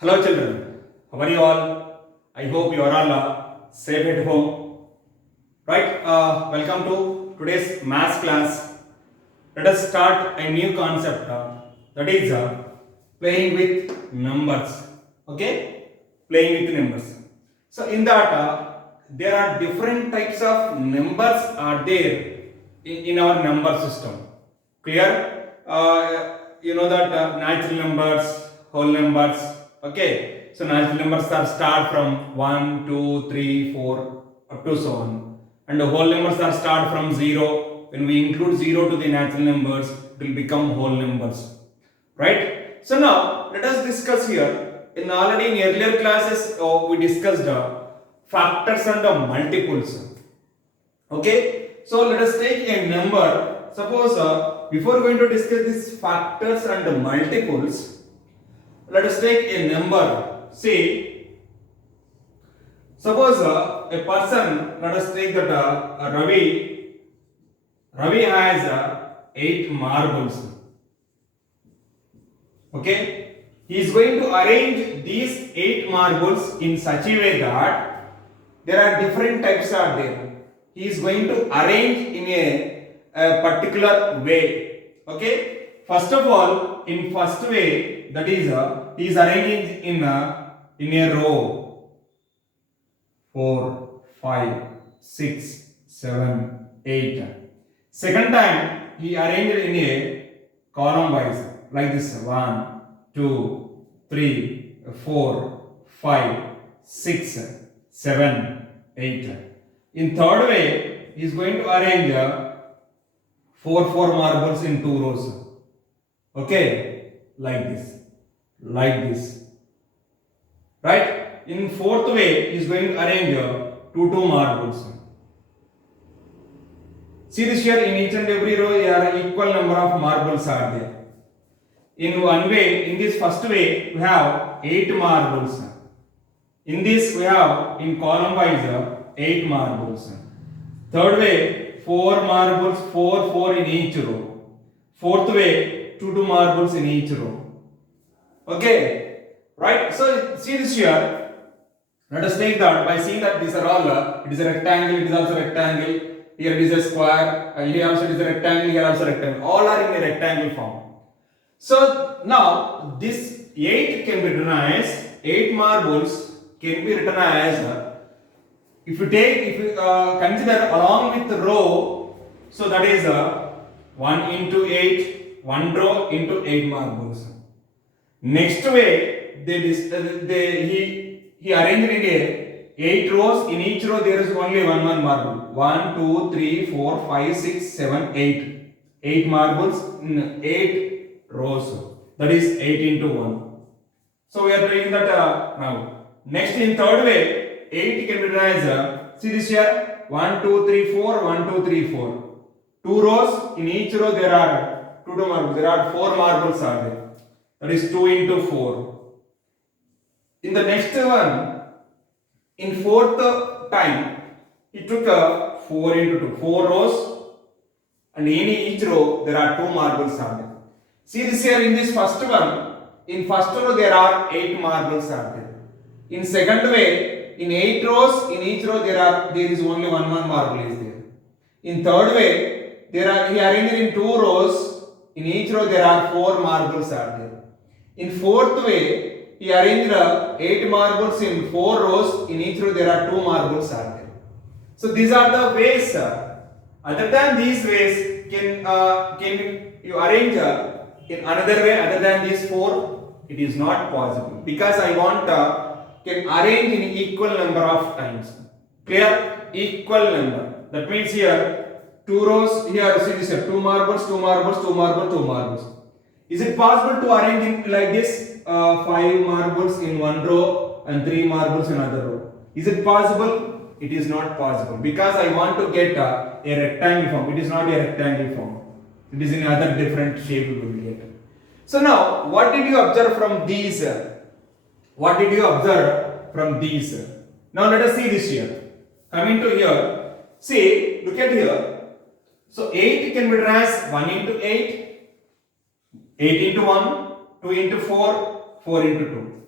Hello children, how are you all? I hope you are all safe at home. Right, welcome to today's maths class. Let us start a new concept that is playing with numbers. Okay, playing with numbers. So in that there are different types of numbers are there in our number system. Clear? You know that natural numbers, whole numbers. Okay, so natural numbers are start from 1, 2, 3, 4 up to so on, and the whole numbers are start from 0. When we include 0 to the natural numbers, it will become whole numbers, right? So now let us discuss here. In earlier classes we discussed factors and multiples. Okay, so let us take a number. Suppose before going to discuss these factors and multiples, let us take a number. See, suppose a person, let us take that Ravi has 8 marbles. Okay, he is going to arrange these 8 marbles in such a way that there are different types are there. He is going to arrange in a particular way. Okay, first of all, in first way, that is he is arranging in a row 4, 5, 6, 7, 8. Second time he arranged in a column wise like this: 1, 2, 3, 4, 5, 6, 7, 8. In third way, he is going to arrange 4 marbles in 2 rows. Okay, like this, right? In fourth way, he is going to arrange 2 marbles. See this here, in each and every row there are equal number of marbles are there. In one way, in this first way, we have 8 marbles. In this we have in column wise 8 marbles. Third way, 4 marbles, 4 in each row. Fourth way, 2 marbles in each row. Okay, right? So see this here. Let us take that by seeing that these are all it is a rectangle, it is also a rectangle. Here it is a square. Here also it is a rectangle. Here also a rectangle. All are in a rectangle form. So now this 8 can be written as 8 marbles can be written as if you consider along with the row, so that is 1 into 8, 1 row into 8 marbles. Next way, he arranged in a 8 rows. In each row there is only one marble. 1, 2, 3, 4, 5, 6, 7, 8. 8 marbles in 8 rows. That is 8 into 1. So we are doing that now. Next, in third way, 8 can be written as see this here: 1, 2, 3, 4, 1, 2, 3, 4. 2 rows. In each row there are 2 marbles. There are 4 marbles are there. That is 2 into 4. In the next one, in fourth time, he took 4 into 2. 4 rows, and in each row there are 2 marbles are there. See this here, in this first one, in first row there are 8 marbles are there. In second way, in 8 rows, in each row there is only one marble is there. In third way, he arranged in 2 rows. In each row there are 4 marbles are there. In fourth way, he arranged 8 marbles in 4 rows. In each row there are 2 marbles are there. So these are the ways. Other than these ways, can you arrange in another way other than these 4? It is not possible, because I want can arrange in equal number of times. Clear? Equal number. That means here 2 rows. Here see this here: 2 marbles, 2 marbles, 2 marbles, 2 marbles. Is it possible to arrange in like this? 5 marbles in one row and 3 marbles in another row. Is it possible? It is not possible, because I want to get a rectangle form. It is not a rectangle form. It is in other different shape we will get. So now, what did you observe from these? What did you observe from these? Now let us see this here. Coming to here, see, look at here. So 8 can be written as 1 into 8, 8 into 1, 2 into 4, 4 into 2.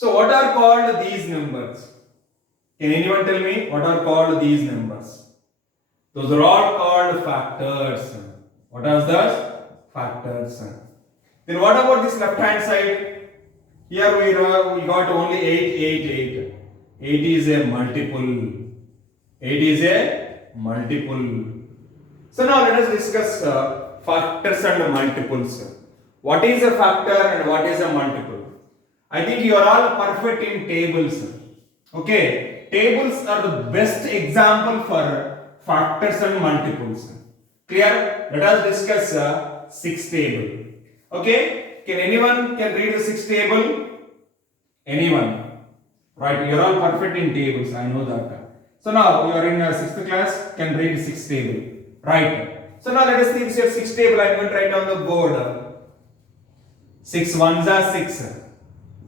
So what are called these numbers? Can anyone tell me what are called these numbers? Those are all called factors. What are those? Factors. Then what about this left hand side? Here we got only 8. 8 is a multiple. 8 is a multiple. So now let us discuss factors and multiples. What is a factor and what is a multiple? I think you are all perfect in tables. Okay, tables are the best example for factors and multiples. Clear? Let us discuss 6 table. Okay, can anyone read the 6 table? Anyone? Right, you are all perfect in tables. I know that. So now you are in 6th class. Can read 6 table. Right. So now let us see this your 6 table. I am going to write on the board. 6 ones are 6.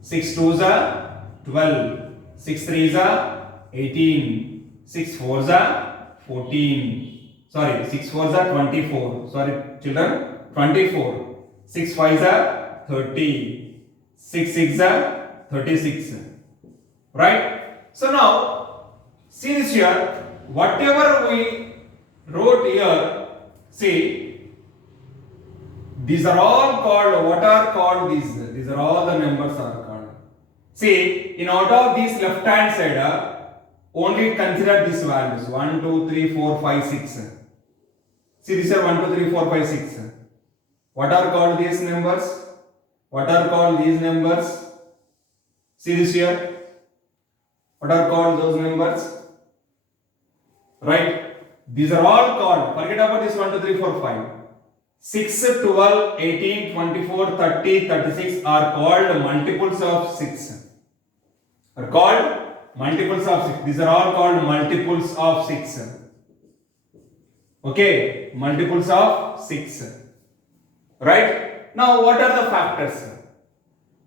6 twos are 12. 6 threes are 18. 6 fours are 14. Sorry, 6 fours are 24. Sorry, children, 24. 6 fives are 30. 6 sixes are 36. Right? So now, see this here. Whatever we wrote here, see, these are all called, what are called these? These are all the numbers are called. See, in out of these left hand side, only consider these values 1, 2, 3, 4, 5, 6. See, these are 1, 2, 3, 4, 5, 6. What are called these numbers? What are called these numbers? See this here. What are called those numbers? Right? These are all called. Forget about this 1, 2, 3, 4, 5. 6, 12, 18, 24, 30, 36 are called multiples of 6. Are called multiples of 6. These are all called multiples of 6. Okay? Multiples of 6. Right? Now what are the factors?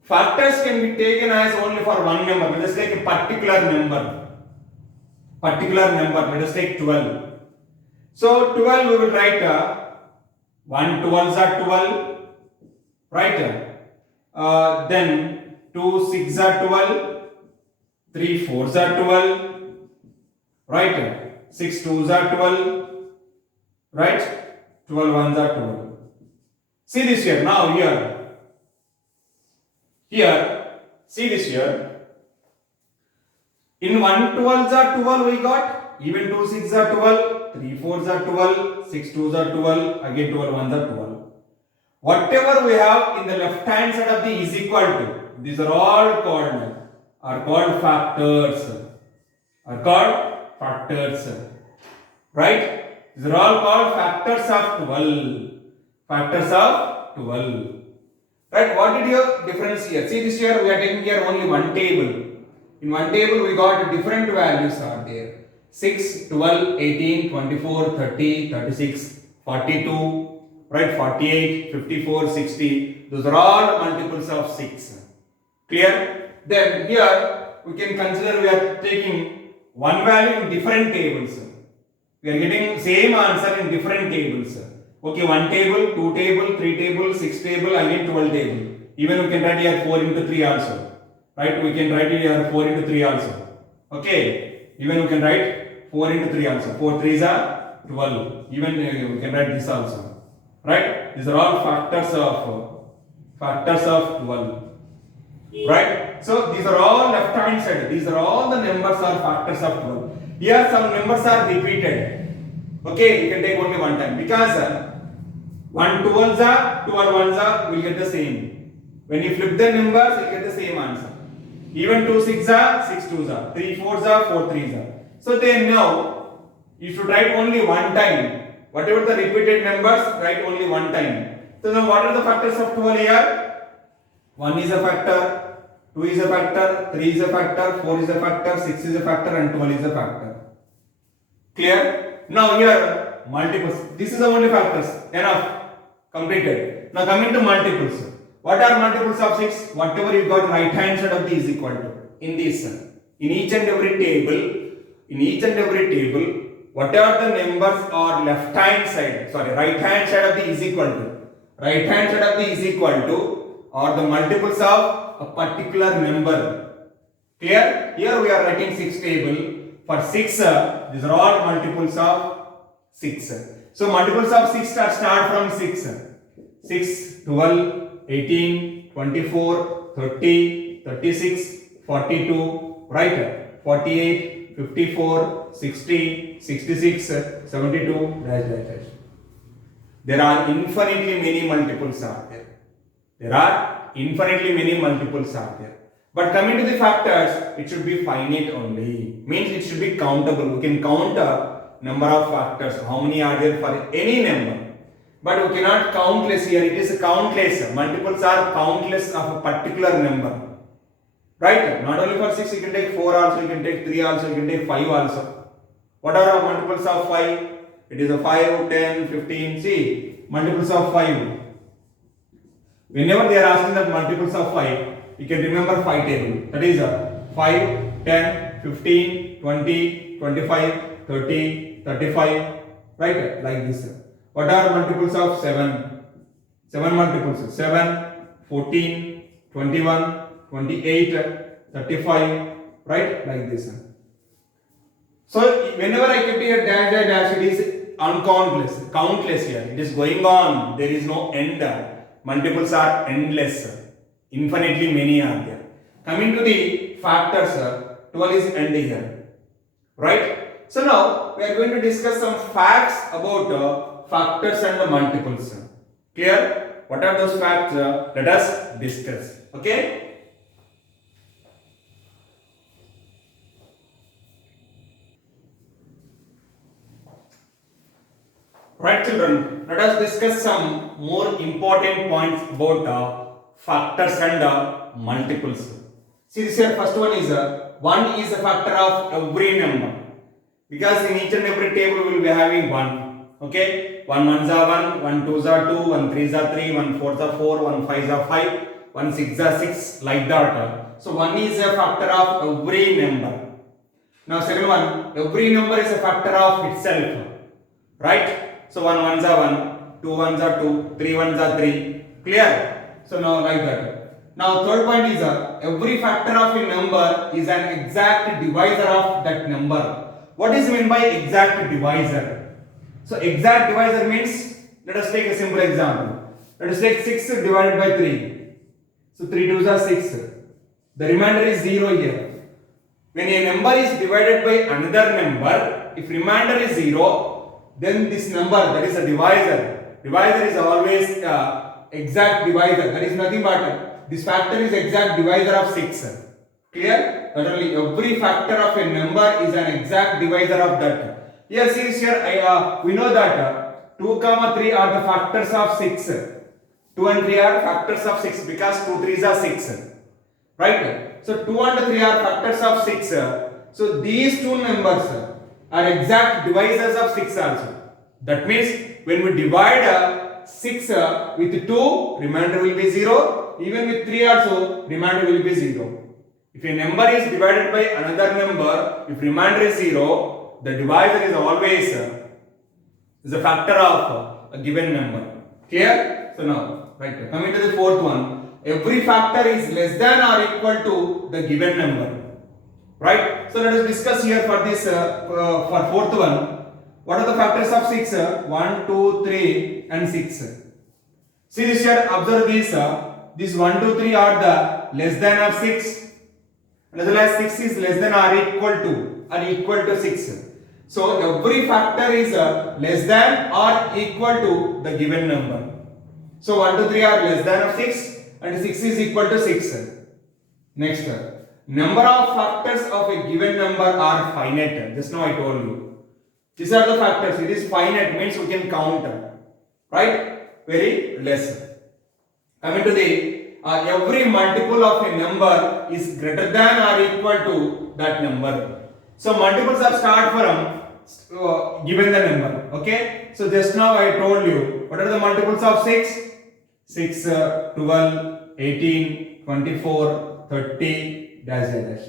Factors can be taken as only for one number. Let us take a particular number. Let us take 12. So 12 we will write 1 12s are 12. Right? Then 2 6s are 12. 3 4s are 12. Right? 6 2s are 12. Right? 12 1s are 12. See this here. Now here, see this here. In 1 12s are 12 we got, even 2 6s are 12, 3 4s are 12, 6 2s are 12, again 12 1s are 12. Whatever we have in the left hand side of the is equal to, these are all called factors. Right? These are all called factors of 12. Factors of 12. Right? What did you difference here? See this here we are taking here only one table. In one table we got different values are there. 6, 12, 18, 24, 30, 36, 42, right? 48, 54, 60. Those are all multiples of 6. Clear? Then here we can consider we are taking one value in different tables. We are getting same answer in different tables. Okay, 1 table, 2 table, 3 table, 6 table, again 12 table. Even we can write here 4 into 3 also. Right? We can write here 4 into 3 also. Okay. Even we can write 4 into 3 also. 4 3s are 12. Even we can write this also. Right? These are all factors of 12. Right? So these are all left hand side. These are all the numbers are factors of 12. Here some numbers are repeated. Okay, you can take only one time because 1 12s are 12 1s are will get the same. When you flip the numbers, you get the same answer. Even 2 6 are 6 2s are 3 4s are 4 3s are. So then now you should write only one time. Whatever the repeated numbers, write only one time. So now what are the factors of 12 here? 1 is a factor, 2 is a factor, 3 is a factor, 4 is a factor, 6 is a factor, and 12 is a factor. Clear? Now here multiples. This is the only factors. Enough. Completed. Now coming to multiples. What are multiples of 6? Whatever you got right hand side of the is equal to. In this. In each and every table, whatever the numbers are left hand side, right hand side of the is equal to. Right hand side of the is equal to or the multiples of a particular number. Clear? Here we are writing 6 table. For 6, these are all multiples of 6. So multiples of 6 start from 6. 6, 12, 18, 24, 30, 36, 42, right? 48, 54, 60, 66, 72, dash, dash, dash. There are infinitely many multiples out there. There are infinitely many multiples out there. But coming to the factors, it should be finite only. Means it should be countable. We can count a number of factors. How many are there for any number? But we cannot countless here. It is countless. Multiples are countless of a particular number. Right? Not only for 6, you can take 4 also, you can take 3 also, you can take 5 also. What are our multiples of 5? It is a 5, 10, 15. See, multiples of 5. Whenever they are asking that multiples of 5, you can remember 5 table. That is 5, 10, 15, 20, 25, 30, 35. Right? Like this. What are multiples of 7? 7 multiples. 7, 14, 21, 28, 35. Right? Like this. So whenever I keep here dash, dash, dash, it is uncountless. Countless here. It is going on. There is no end. Multiples are endless. Infinitely many are there. Coming to the factors, 12 is end here. Right? So now we are going to discuss some facts about factors and the multiples. Clear? What are those facts? Let us discuss. Okay? Right, children, let us discuss some more important points about factors and multiples. See this here, first one is a factor of every number. Because in each and every table we will be having 1. Okay? 1 ones are 1, 1 twos are 2, 1 threes are 3, 1 fours are 4, 1 fives are 5, 1 six are 6, like that. So 1 is a factor of every number. Now second one, every number is a factor of itself. Right? So 1 ones are 1, 2 ones are 2, 3 ones are 3. Clear? So now like that. Now third point is every factor of a number is an exact divisor of that number. What is meant by exact divisor? So exact divisor means, let us take a simple example. Let us take 6 divided by 3. So 3 twos are 6. The remainder is 0 here. When a number is divided by another number, if remainder is 0, then this number, that is a divisor. Divisor is always exact divisor. That is nothing but this factor is exact divisor of 6. Clear? Not only every factor of a number is an exact divisor of that. Here, see here, we know that 2, 3 are the factors of 6. 2 and 3 are factors of 6 because 2 threes are 6. Right? So 2 and 3 are factors of 6. So these two numbers are exact divisors of 6 also. That means when we divide 6 with 2, remainder will be 0. Even with 3 also, remainder will be 0. If a number is divided by another number, if remainder is 0, the divisor is always is a factor of a given number. Clear? So now, right, coming to the fourth one, every factor is less than or equal to the given number. Right? So let us discuss here for this for fourth one. What are the factors of 6? 1, 2, 3 and 6. See this here, observe this. This 1, 2, 3 are the less than of 6. And as well as 6 is less than or equal to 6. So every factor is less than or equal to the given number. So 1, 2, 3 are less than of 6 and 6 is equal to 6. Next, number of factors of a given number are finite. Just now I told you. These are the factors. It is finite, means we can count. Right? Very less. Coming to the every multiple of a number is greater than or equal to that number. So multiples are start from given the number. Okay. So just now I told you what are the multiples of 6? 6, 12, 18, 24, 30, dash, dash, dash.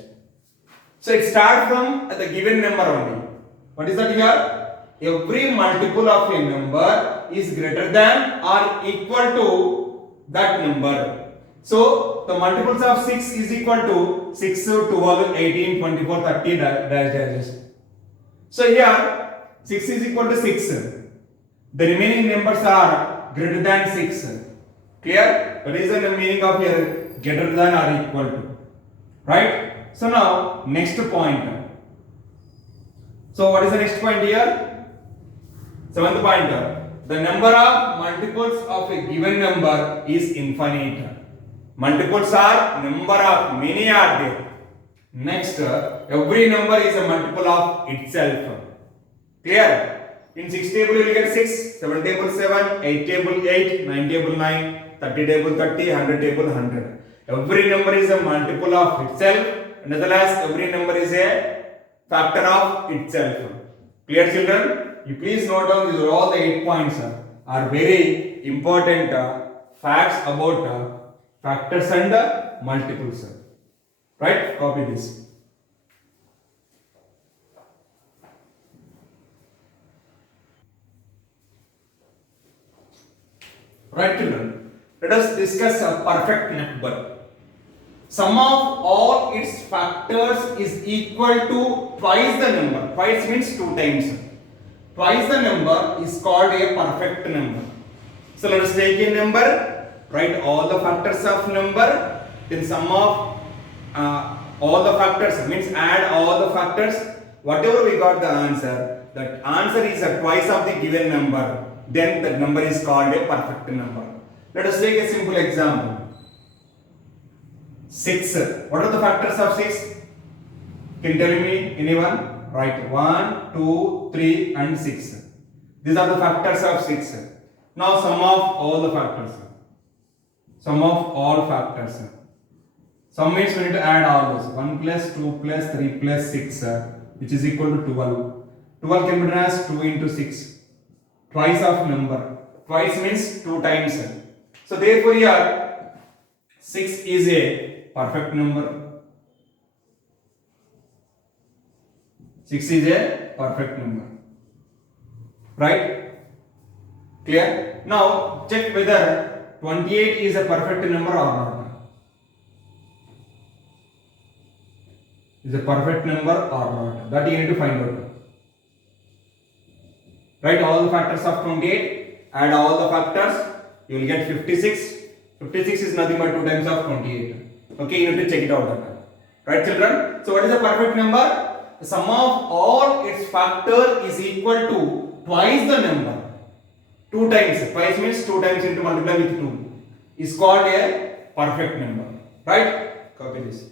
So it starts from the given number only. What is that here? Every multiple of a number is greater than or equal to that number. So the multiples of 6 is equal to 6, 12, 18, 24, 30 dash dash. So here 6 is equal to 6. The remaining numbers are greater than 6. Clear? That is the meaning of here greater than or equal to. Right? So now next point. So what is the next point here? Seventh point. The number of multiples of a given number is infinite. Multiples are number of many are there. Next, every number is a multiple of itself. Clear? In 6 table you will get 6, 7 table 7, 8 table 8, 9 table 9, 30 table 30, 100 table 100. Every number is a multiple of itself, and as well as every number is a factor of itself. Clear, children? You please note down these are all the 8 points are very important facts about factors and multiples. Right? Copy this. Right, children? Let us discuss a perfect number. Sum of all its factors is equal to twice the number. Twice means 2 times. Twice the number is called a perfect number. So let us take a number, write all the factors of number, then sum of all the factors means add all the factors. Whatever we got the answer, that answer is a twice of the given number. Then the number is called a perfect number. Let us take a simple example. 6. What are the factors of 6? Can you tell me anyone? Right. 1, 2, 3 and 6. These are the factors of 6. Now sum of all the factors. Sum of all factors. Sum means we need to add all those. 1 plus 2 plus 3 plus 6 which is equal to 12. 12 can be written as 2 into 6. Twice of number. Twice means 2 times. So therefore here 6 is a perfect number. 6 is a perfect number. Right? Clear? Now check whether 28 is a perfect number or not. Is a perfect number or not? That you need to find out. Write all the factors of 28, add all the factors, you will get 56. 56 is nothing but 2 times of 28. Okay, you need to check it out. Right, children? So what is a perfect number? The sum of all its factor is equal to twice the number. 2 times. Twice means 2 times into multiply with 2 is called a perfect number. Right? Copy this.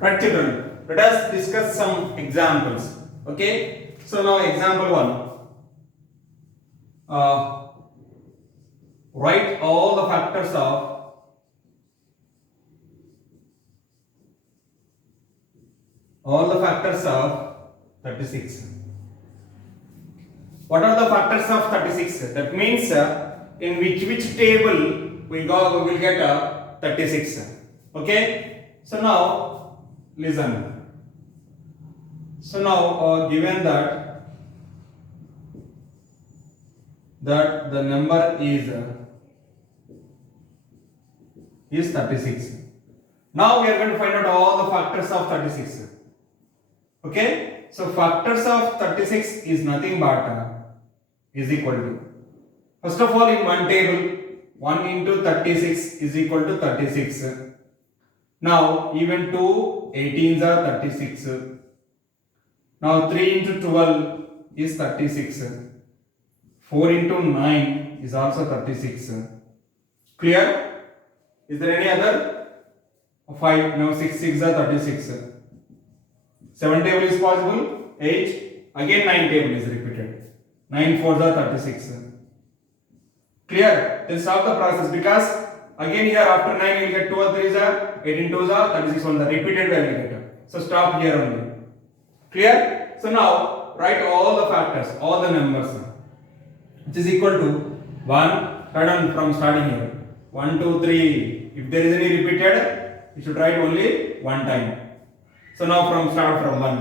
Right, children, let us discuss some examples. Okay, so now example 1. Write all the factors of 36. What are the factors of 36? That means in which table we will get 36. Okay, so now listen. So now given that the number is 36. Now we are going to find out all the factors of 36. Okay, so factors of 36 is nothing but is equal to, first of all, in one table 1 into 36 is equal to 36. Now even 2 18s are 36. Now 3 into 12 is 36. 4 into 9 is also 36. Clear? Is there any other? 5. Now 6 6 are 36. 7 table is possible. 8. Again 9 table is repeated. 9 4s are 36. Clear? Then stop the process, because again here after 9 you will get 12 3s are 18 2s are 36 1, the repeated value you get. So stop here only. Clear? So now write all the factors, all the numbers, which is equal to 1. Start on from starting here. 1 2 3. If there is any repeated, you should write only one time. So now start from 1.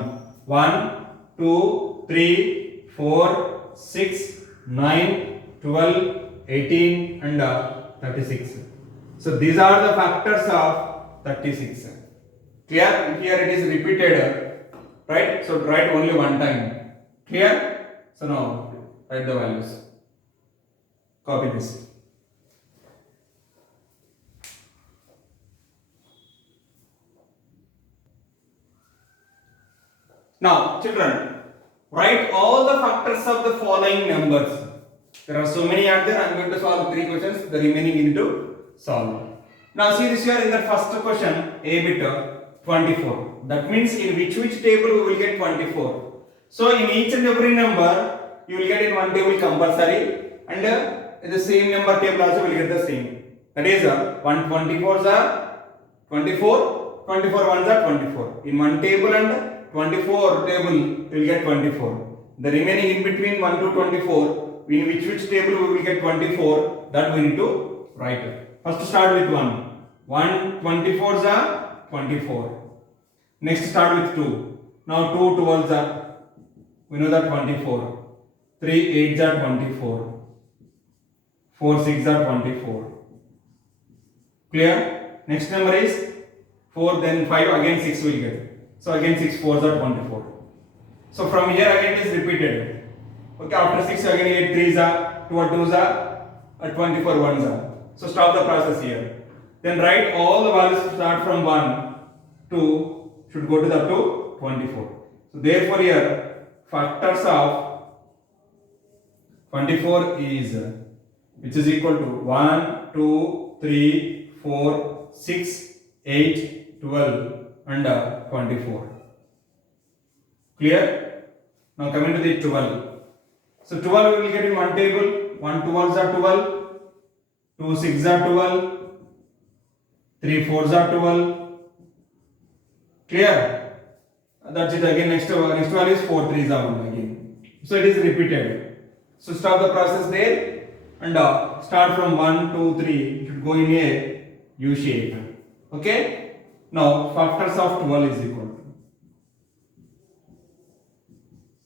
1 2 3, 4, 6, 9, 12, 18 and 36. So these are the factors of 36. Clear? Here it is repeated, right? So write only one time. Clear? So now write the values. Copy this. Now, children, write all the factors of the following numbers. There are so many out there. I am going to solve 3 questions. The remaining you need to solve. Now, see this here in the first question, A bit 24. That means in which table we will get 24. So, in each and every number, you will get in one table compulsory, and in the same number table also will get the same. That is 124s are 24, 24 ones are 24. In one table and 24 table you will get 24. The remaining in between 1 to 24, in which table we will get 24, that we need to write. First start with 1. 1 24s are 24. Next start with 2. Now 2 12s are, we know that 24. 3 8s are 24. 4 6 are 24. Clear? Next number is 4, then 5, again 6 will get. So again 6 4s are 24. So from here again it is repeated. Okay, after 6 again 8 3s are, 2 2s are, 24 1s are. So stop the process here. Then write all the values start from 1 to should go to the up to 24. So therefore here factors of 24 is which is equal to 1, 2, 3, 4, 6, 8, 12 and 24. Clear? Now coming to the 12. So 12 we will get in one table. 1 12s are 12, 2 6s are 12, 3 4s are 12. Clear? That's it. Again next one is 4 3s are 1 again. So it is repeated. So stop the process there and start from 1 2 3. You should go in a U shape. Okay? Now factors of 12 is equal to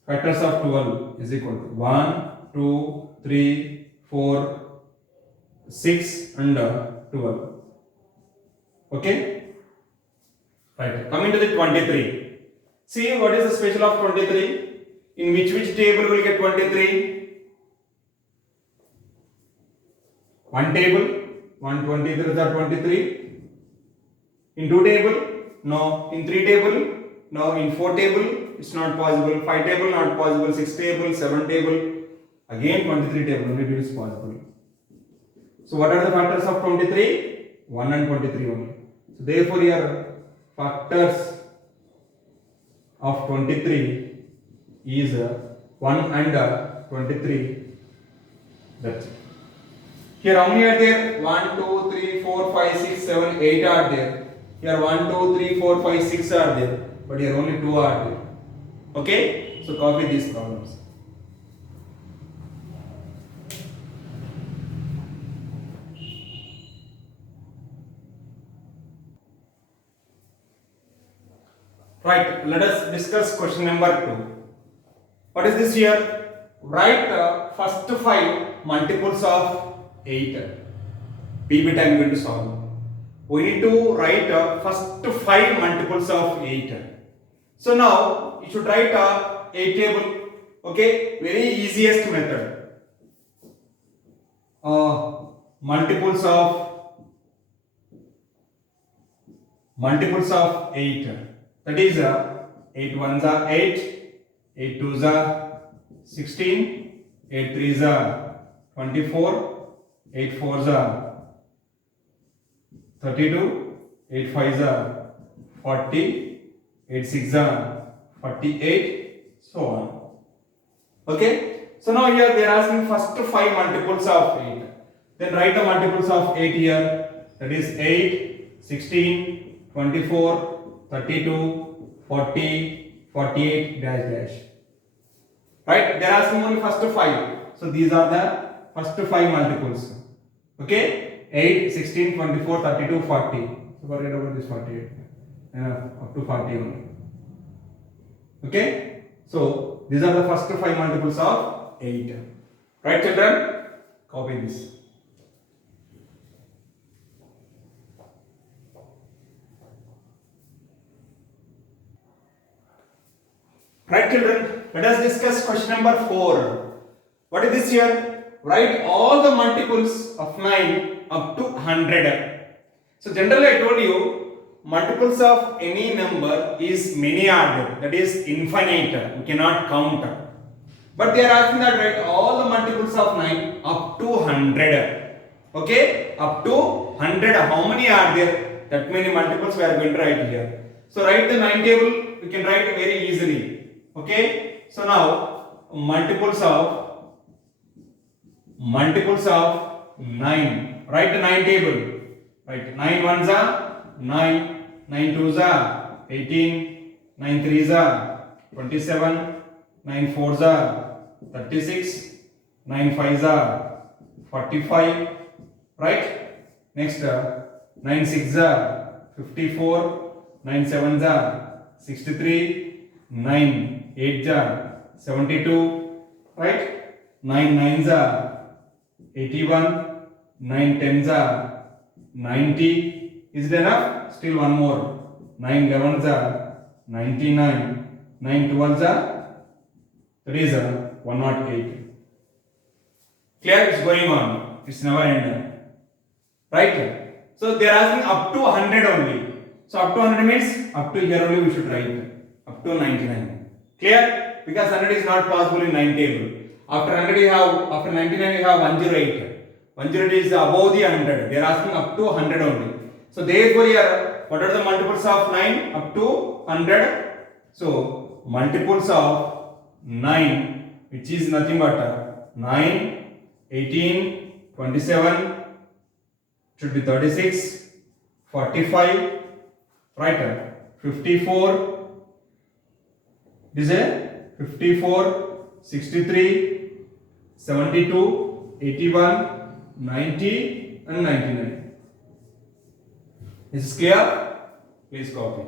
factors of 12 is equal to 1 2 3 4 6 and 12. Okay, right. Coming to the 23. See what is the special of 23? In which table will get 23? One table, 123 is 23. In 2 table? No. In 3 table? No. In 4 table? It's not possible. 5 table? Not possible. 6 table? 7 table? Again 23 table only it is possible. So what are the factors of 23? 1 and 23 only. So therefore here factors of 23 is 1 and 23. That's it. Here how many are there? 1, 2, 3, 4, 5, 6, 7, 8 are there. Here 1, 2, 3, 4, 5, 6 are there. But here only 2 are there. Okay? So copy these problems. Right, let us discuss question number 2. What is this here? Write first 5 multiples of 8. P bit I am going to solve. We need to write first 5 multiples of 8. So now you should write a table. Okay, very easiest method. Multiples of 8. That is 8 ones are 8, 8 twos are 16, 8 threes are 24, 8 fours are 32, 8 fives are 40, 8 sixes are 48, so on. Okay, so now here they are asking first 5 multiples of 8. Then write the multiples of 8 here. That is 8, 16, 24, 32, 40, 48, dash dash. Right? They are asking only first 5. So these are the first 5 multiples. Okay? 8, 16, 24, 32, 40. So forget about this 48. Up to 40 only. Okay? So these are the first 5 multiples of 8. Right, children? Copy this. Right, children? Let us discuss question number 4. What is this here? Write all the multiples of 9 up to 100. So generally I told you, multiples of any number is many order, that is infinite, we cannot count. But they are asking that write all the multiples of 9 up to 100. Okay, up to 100. How many are there? That many multiples we are going to write here. So write the 9 table, we can write very easily. Okay, so now multiples of 9. Write the 9 table. Right, 9 ones are 9, 9 twos are 18, 9 threes are 27, 9 fours are 36, 9 fives are 45. Right? Next, 9 sixes are 54, 9 sevens are 63, 9 eights are 72. Right? 9 nines are 81, 9 tens are 90. Is it enough? Still one more. 9 11s are 99. 9 12s are, that is 108. Clear? It's going on. It's never ending. Right? So they are asking up to 100 only. So up to 100 means up to here only we should write. Up to 99. Clear? Because 100 is not possible in 9 table. After 100 you have, after 99 you have 108. 108 is above the 100. They are asking up to 100 only. So therefore here, what are the multiples of 9 up to 100? So multiples of 9, which is nothing but 9, 18, 27, should be 36, 45, right? 54, this is 54, 63, 72, 81, 90 and 99. Is this clear? Please copy.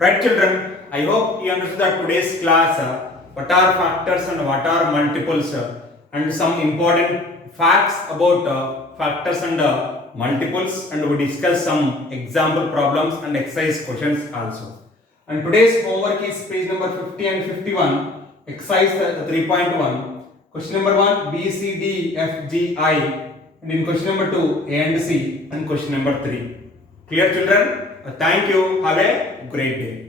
Right, children, I hope you understood that today's class what are factors and what are multiples and some important facts about factors and multiples, and we discuss some example problems and exercise questions also. And today's homework is page number 50 and 51, exercise 3.1, question number 1 B, C, D, F, G, I, and in question number 2 A and C, and question number 3. Clear, children? Thank you. Have a great day.